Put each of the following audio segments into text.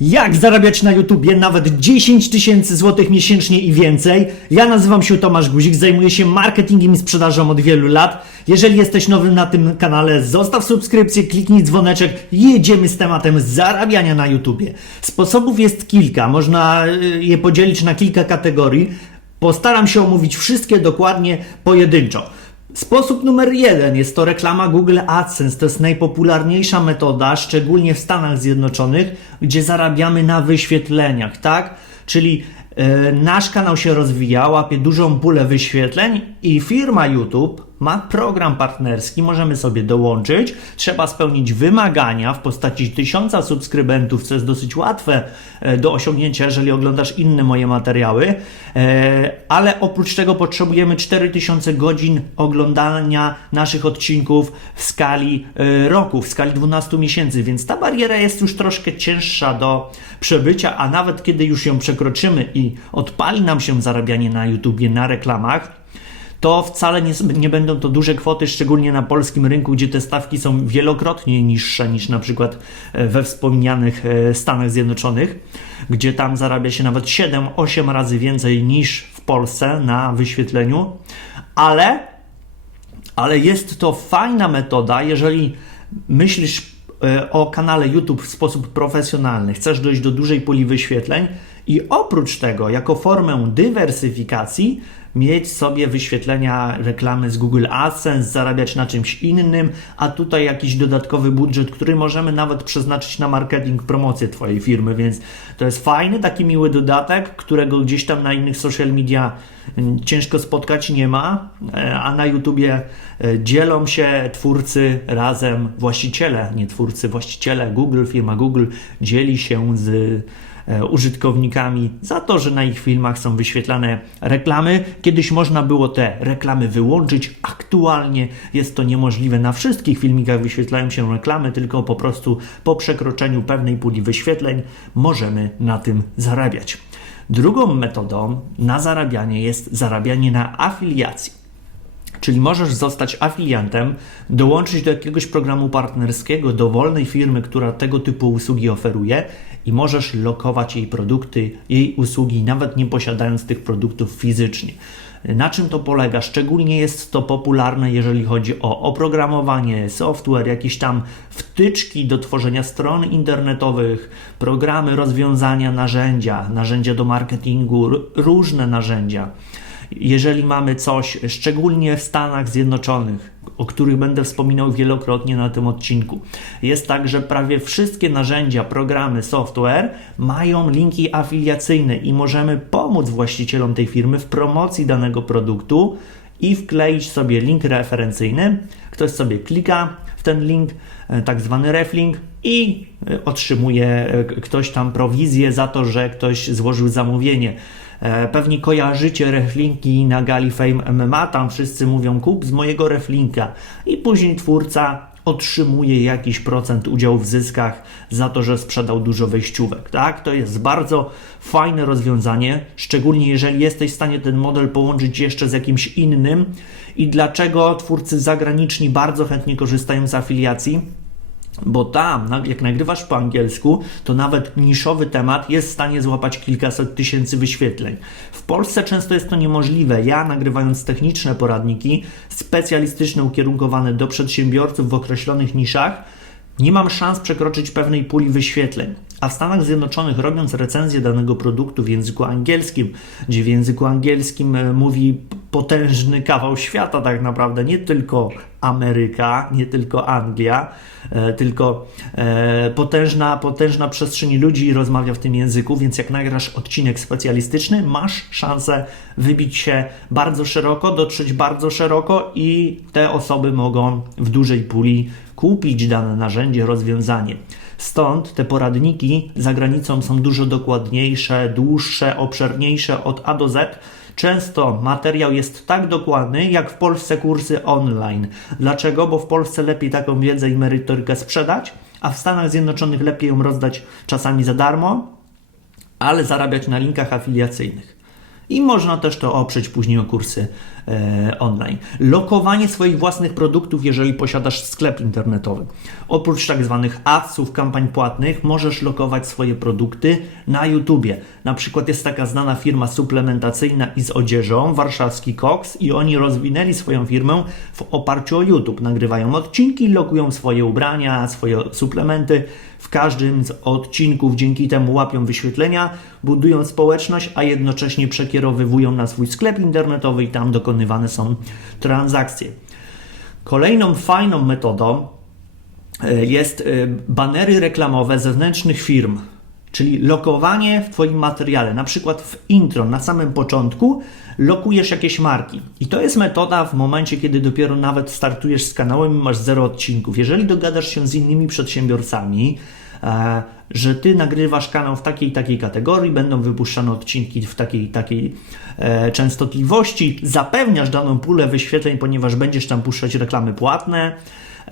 Jak zarabiać na YouTubie nawet 10 tysięcy złotych miesięcznie i więcej? Ja nazywam się Tomasz Guzik, zajmuję się marketingiem i sprzedażą od wielu lat. Jeżeli jesteś nowym na tym kanale, zostaw subskrypcję, kliknij dzwoneczek jedziemy z tematem zarabiania na YouTubie. Sposobów jest kilka, można y, je podzielić na kilka kategorii. Postaram się omówić wszystkie dokładnie pojedynczo. Sposób numer jeden jest to reklama Google AdSense. To jest najpopularniejsza metoda, szczególnie w Stanach Zjednoczonych, gdzie zarabiamy na wyświetleniach, tak? Czyli e, nasz kanał się rozwija, łapie dużą pulę wyświetleń i firma YouTube ma program partnerski, możemy sobie dołączyć. Trzeba spełnić wymagania w postaci tysiąca subskrybentów, co jest dosyć łatwe e, do osiągnięcia, jeżeli oglądasz inne moje materiały. E, Ale oprócz tego potrzebujemy 4000 godzin oglądania naszych odcinków w skali e, roku, w skali 12 miesięcy, więc ta bariera jest już troszkę cięższa do przebycia, a nawet kiedy już ją przekroczymy i odpali nam się zarabianie na YouTubie, na reklamach, to wcale nie, nie będą to duże kwoty, szczególnie na polskim rynku, gdzie te stawki są wielokrotnie niższe niż na przykład e, we wspomnianych e, Stanach Zjednoczonych, gdzie tam zarabia się nawet 7-8 razy więcej niż w Polsce na wyświetleniu, ale, ale jest to fajna metoda, jeżeli myślisz e, o kanale YouTube w sposób profesjonalny, chcesz dojść do dużej puli wyświetleń i oprócz tego, jako formę dywersyfikacji, mieć sobie wyświetlenia reklamy z Google AdSense, zarabiać na czymś innym, a tutaj jakiś dodatkowy budżet, który możemy nawet przeznaczyć na marketing, promocję Twojej firmy, więc to jest fajny, taki miły dodatek, którego gdzieś tam na innych social media ciężko spotkać nie ma, e, a na YouTubie e, dzielą się twórcy razem, właściciele, nie twórcy, właściciele, Google, firma Google dzieli się z użytkownikami za to, że na ich filmach są wyświetlane reklamy. Kiedyś można było te reklamy wyłączyć, aktualnie jest to niemożliwe. Na wszystkich filmikach wyświetlają się reklamy, tylko po prostu po przekroczeniu pewnej puli wyświetleń możemy na tym zarabiać. Drugą metodą na zarabianie jest zarabianie na afiliacji. Czyli możesz zostać afiliantem, dołączyć do jakiegoś programu partnerskiego, dowolnej firmy, która tego typu usługi oferuje i możesz lokować jej produkty, jej usługi, nawet nie posiadając tych produktów fizycznie. Na czym to polega? Szczególnie jest to popularne, jeżeli chodzi o oprogramowanie, software, jakieś tam wtyczki do tworzenia stron internetowych, programy, rozwiązania, narzędzia, narzędzia do marketingu, różne narzędzia jeżeli mamy coś, szczególnie w Stanach Zjednoczonych, o których będę wspominał wielokrotnie na tym odcinku, jest tak, że prawie wszystkie narzędzia, programy, software mają linki afiliacyjne i możemy pomóc właścicielom tej firmy w promocji danego produktu i wkleić sobie link referencyjny. Ktoś sobie klika w ten link, tak zwany reflink i e, otrzymuje e, ktoś tam prowizję za to, że ktoś złożył zamówienie. E, Pewnie kojarzycie reflinki na gali Fame MMA, tam wszyscy mówią kup z mojego reflinka i później twórca otrzymuje jakiś procent udziału w zyskach za to, że sprzedał dużo wejściówek. Tak? To jest bardzo fajne rozwiązanie, szczególnie jeżeli jesteś w stanie ten model połączyć jeszcze z jakimś innym. I dlaczego twórcy zagraniczni bardzo chętnie korzystają z afiliacji? Bo tam, jak nagrywasz po angielsku, to nawet niszowy temat jest w stanie złapać kilkaset tysięcy wyświetleń. W Polsce często jest to niemożliwe. Ja, nagrywając techniczne poradniki, specjalistyczne, ukierunkowane do przedsiębiorców w określonych niszach, nie mam szans przekroczyć pewnej puli wyświetleń. A w Stanach Zjednoczonych, robiąc recenzję danego produktu w języku angielskim, gdzie w języku angielskim e, mówi potężny kawał świata, tak naprawdę, nie tylko Ameryka, nie tylko Anglia, e, tylko e, potężna, potężna przestrzeń ludzi rozmawia w tym języku, więc jak nagrasz odcinek specjalistyczny, masz szansę wybić się bardzo szeroko, dotrzeć bardzo szeroko i te osoby mogą w dużej puli kupić dane narzędzie, rozwiązanie. Stąd te poradniki za granicą są dużo dokładniejsze, dłuższe, obszerniejsze od A do Z. Często materiał jest tak dokładny, jak w Polsce kursy online. Dlaczego? Bo w Polsce lepiej taką wiedzę i merytorykę sprzedać, a w Stanach Zjednoczonych lepiej ją rozdać czasami za darmo, ale zarabiać na linkach afiliacyjnych. I można też to oprzeć później o kursy e, online. Lokowanie swoich własnych produktów, jeżeli posiadasz sklep internetowy. Oprócz tak zwanych adsów, kampań płatnych, możesz lokować swoje produkty na YouTubie. Na przykład jest taka znana firma suplementacyjna i z odzieżą, warszawski Cox i oni rozwinęli swoją firmę w oparciu o YouTube. Nagrywają odcinki, lokują swoje ubrania, swoje suplementy. W każdym z odcinków dzięki temu łapią wyświetlenia, budują społeczność, a jednocześnie przekierowywują na swój sklep internetowy i tam dokonywane są transakcje. Kolejną fajną metodą e, jest e, banery reklamowe zewnętrznych firm, czyli lokowanie w Twoim materiale. Na przykład w intro, na samym początku, lokujesz jakieś marki. I to jest metoda w momencie, kiedy dopiero nawet startujesz z kanałem i masz zero odcinków. Jeżeli dogadasz się z innymi przedsiębiorcami, że ty nagrywasz kanał w takiej takiej kategorii, będą wypuszczane odcinki w takiej takiej e, częstotliwości, zapewniasz daną pulę wyświetleń, ponieważ będziesz tam puszczać reklamy płatne.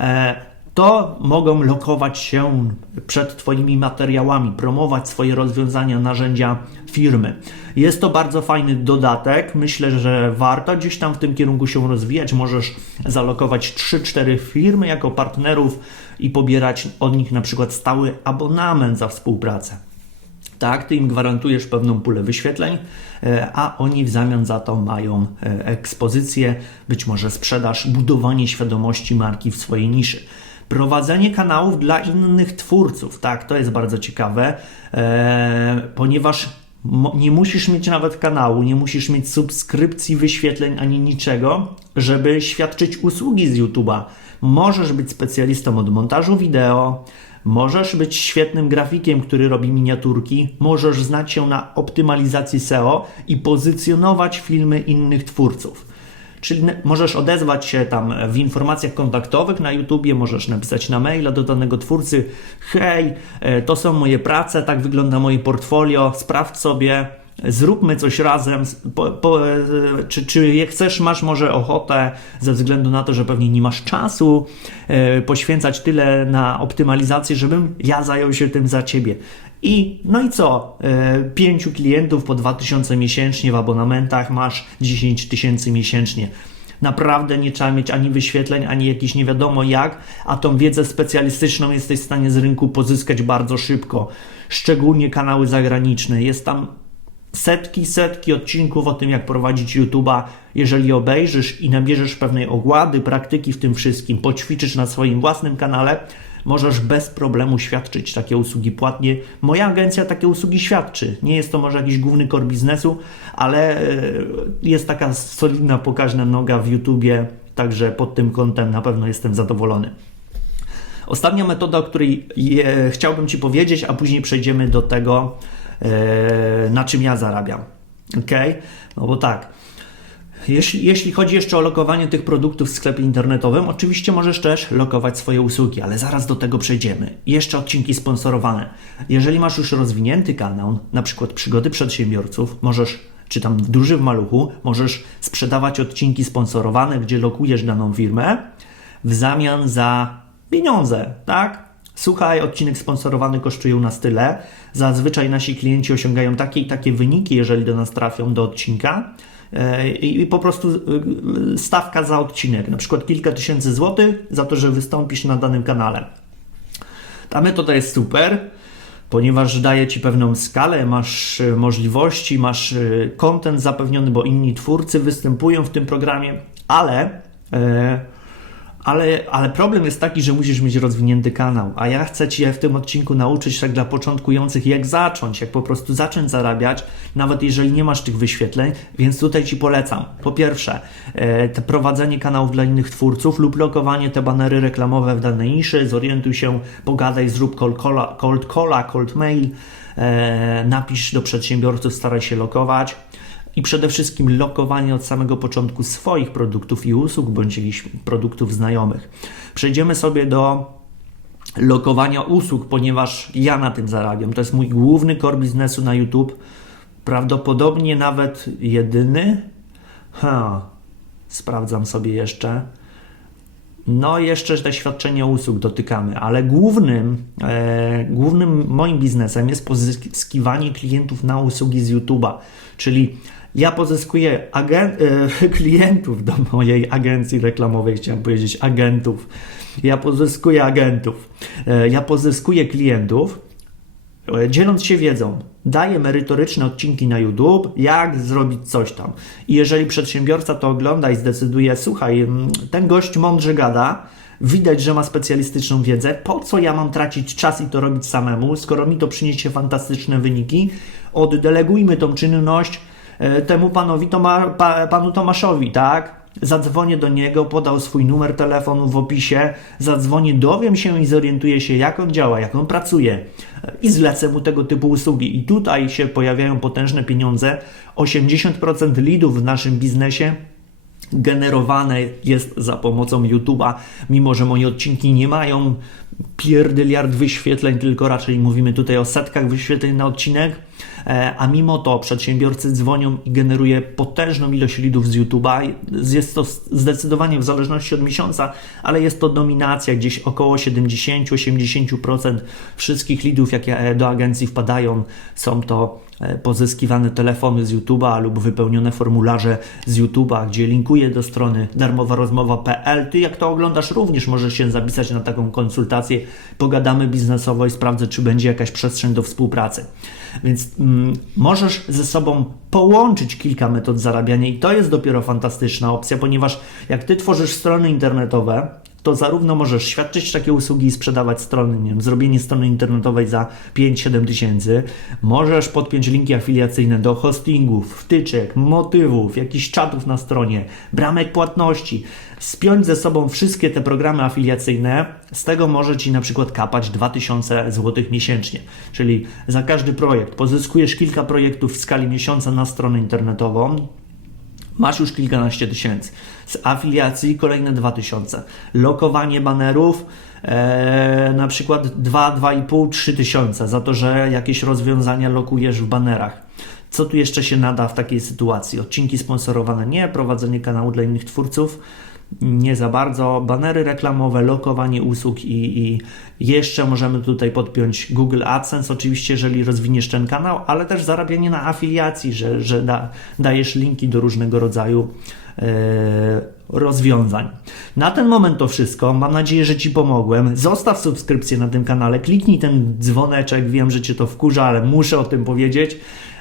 E, to mogą lokować się przed Twoimi materiałami, promować swoje rozwiązania, narzędzia firmy. Jest to bardzo fajny dodatek. Myślę, że warto gdzieś tam w tym kierunku się rozwijać. Możesz zalokować 3-4 firmy jako partnerów i pobierać od nich na przykład stały abonament za współpracę. Tak, ty im gwarantujesz pewną pulę wyświetleń, e, a oni w zamian za to mają e, ekspozycję, być może sprzedaż, budowanie świadomości marki w swojej niszy. Prowadzenie kanałów dla innych twórców, tak, to jest bardzo ciekawe, e, ponieważ nie musisz mieć nawet kanału, nie musisz mieć subskrypcji, wyświetleń ani niczego, żeby świadczyć usługi z YouTube'a. Możesz być specjalistą od montażu wideo, możesz być świetnym grafikiem, który robi miniaturki, możesz znać się na optymalizacji SEO i pozycjonować filmy innych twórców. Czyli możesz odezwać się tam w informacjach kontaktowych na YouTubie, możesz napisać na maila do danego twórcy: Hej, e, to są moje prace, tak wygląda moje portfolio, sprawdź sobie, zróbmy coś razem. Po, po, e, czy, czy je chcesz, masz może ochotę, ze względu na to, że pewnie nie masz czasu e, poświęcać tyle na optymalizację, żebym ja zajął się tym za ciebie. I no i co? E, pięciu klientów po 2000 miesięcznie w abonamentach masz 10 tysięcy miesięcznie. Naprawdę nie trzeba mieć ani wyświetleń, ani jakiś nie wiadomo jak, a tą wiedzę specjalistyczną jesteś w stanie z rynku pozyskać bardzo szybko. Szczególnie kanały zagraniczne. Jest tam setki, setki odcinków o tym, jak prowadzić YouTube'a. Jeżeli obejrzysz i nabierzesz pewnej ogłady, praktyki w tym wszystkim, poćwiczysz na swoim własnym kanale, możesz bez problemu świadczyć takie usługi płatnie. Moja agencja takie usługi świadczy. Nie jest to może jakiś główny core biznesu, ale e, jest taka solidna, pokaźna noga w YouTubie, także pod tym kątem na pewno jestem zadowolony. Ostatnia metoda, o której je, chciałbym Ci powiedzieć, a później przejdziemy do tego, na czym ja zarabiam. Ok? No bo tak. Jeśli, jeśli chodzi jeszcze o lokowanie tych produktów w sklepie internetowym, oczywiście możesz też lokować swoje usługi, ale zaraz do tego przejdziemy. Jeszcze odcinki sponsorowane. Jeżeli masz już rozwinięty kanał, na przykład przygody przedsiębiorców, możesz, czy tam duży w maluchu, możesz sprzedawać odcinki sponsorowane, gdzie lokujesz daną firmę w zamian za pieniądze, tak? Słuchaj, odcinek sponsorowany kosztuje u nas tyle. Zazwyczaj nasi klienci osiągają takie i takie wyniki, jeżeli do nas trafią do odcinka. E, I po prostu e, stawka za odcinek, na przykład kilka tysięcy złotych za to, że wystąpisz na danym kanale. Ta metoda jest super, ponieważ daje Ci pewną skalę, masz e, możliwości, masz content zapewniony, bo inni twórcy występują w tym programie, ale, ale, ale problem jest taki, że musisz mieć rozwinięty kanał, a ja chcę Cię w tym odcinku nauczyć tak dla początkujących, jak zacząć, jak po prostu zacząć zarabiać, nawet jeżeli nie masz tych wyświetleń, więc tutaj Ci polecam. Po pierwsze, e, te prowadzenie kanałów dla innych twórców lub lokowanie te banery reklamowe w danej niszy, zorientuj się, pogadaj, zrób cold calla, cold, calla, cold mail, e, napisz do przedsiębiorców, staraj się lokować i przede wszystkim lokowanie od samego początku swoich produktów i usług bądź jakichś produktów znajomych. Przejdziemy sobie do lokowania usług, ponieważ ja na tym zarabiam. To jest mój główny core biznesu na YouTube. Prawdopodobnie nawet jedyny. Ha, sprawdzam sobie jeszcze. No, jeszcze te świadczenia usług dotykamy, ale głównym, e, głównym moim biznesem jest pozyskiwanie klientów na usługi z YouTube'a. Czyli Ja pozyskuję e, klientów do mojej agencji reklamowej, chciałem powiedzieć agentów. Ja pozyskuję agentów. E, Ja pozyskuję klientów, e, dzieląc się wiedzą. Daję merytoryczne odcinki na YouTube, jak zrobić coś tam. I jeżeli przedsiębiorca to ogląda i zdecyduje, słuchaj, mm, ten gość mądrze gada, widać, że ma specjalistyczną wiedzę, po co ja mam tracić czas i to robić samemu, skoro mi to przyniesie fantastyczne wyniki, oddelegujmy tą czynność temu panowi Toma, pa, panu Tomaszowi, tak? Zadzwonię do niego, podał swój numer telefonu w opisie, zadzwonię, dowiem się i zorientuję się, jak on działa, jak on pracuje e, i zlecę mu tego typu usługi. I tutaj się pojawiają potężne pieniądze. 80% lidów w naszym biznesie generowane jest za pomocą YouTube'a, mimo że moje odcinki nie mają pierdyliard wyświetleń, tylko raczej mówimy tutaj o setkach wyświetleń na odcinek, e, a mimo to przedsiębiorcy dzwonią i generuje potężną ilość lidów z YouTube'a. Jest to zdecydowanie w zależności od miesiąca, ale jest to dominacja, gdzieś około 70-80% wszystkich lidów, jakie e, do agencji wpadają, są to e, pozyskiwane telefony z YouTube'a lub wypełnione formularze z YouTube'a, gdzie linkuję do strony darmowarozmowa.pl. Ty jak to oglądasz również możesz się zapisać na taką konsultację, pogadamy biznesowo i sprawdzę, czy będzie jakaś przestrzeń do współpracy. Więc mm, możesz ze sobą połączyć kilka metod zarabiania i to jest dopiero fantastyczna opcja, ponieważ jak ty tworzysz strony internetowe, to zarówno możesz świadczyć takie usługi i sprzedawać strony, nie wiem, zrobienie strony internetowej za 5-7 tysięcy, możesz podpiąć linki afiliacyjne do hostingów, wtyczek, motywów, jakichś czatów na stronie, bramek płatności, spiąć ze sobą wszystkie te programy afiliacyjne, z tego może Ci na przykład kapać 2000 zł miesięcznie, czyli za każdy projekt pozyskujesz kilka projektów w skali miesiąca na stronę internetową, masz już kilkanaście tysięcy. Z afiliacji kolejne 2000. Lokowanie banerów e, na przykład 2, 2,5, 3 tysiące za to, że jakieś rozwiązania lokujesz w banerach. Co tu jeszcze się nada w takiej sytuacji? Odcinki sponsorowane nie, prowadzenie kanału dla innych twórców nie za bardzo, banery reklamowe, lokowanie usług i, i jeszcze możemy tutaj podpiąć Google AdSense, oczywiście, jeżeli rozwiniesz ten kanał, ale też zarabianie na afiliacji, że, że da, dajesz linki do różnego rodzaju e, rozwiązań. Na ten moment to wszystko. Mam nadzieję, że Ci pomogłem. Zostaw subskrypcję na tym kanale, kliknij ten dzwoneczek. Wiem, że Cię to wkurza, ale muszę o tym powiedzieć.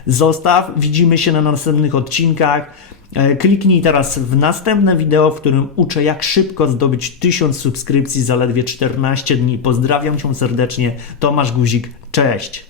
Zostaw, widzimy się na następnych odcinkach. E, Kliknij teraz w następne wideo, w którym uczę, jak szybko zdobyć 1000 subskrypcji zaledwie 14 dni. Pozdrawiam Cię serdecznie. Tomasz Guzik, cześć.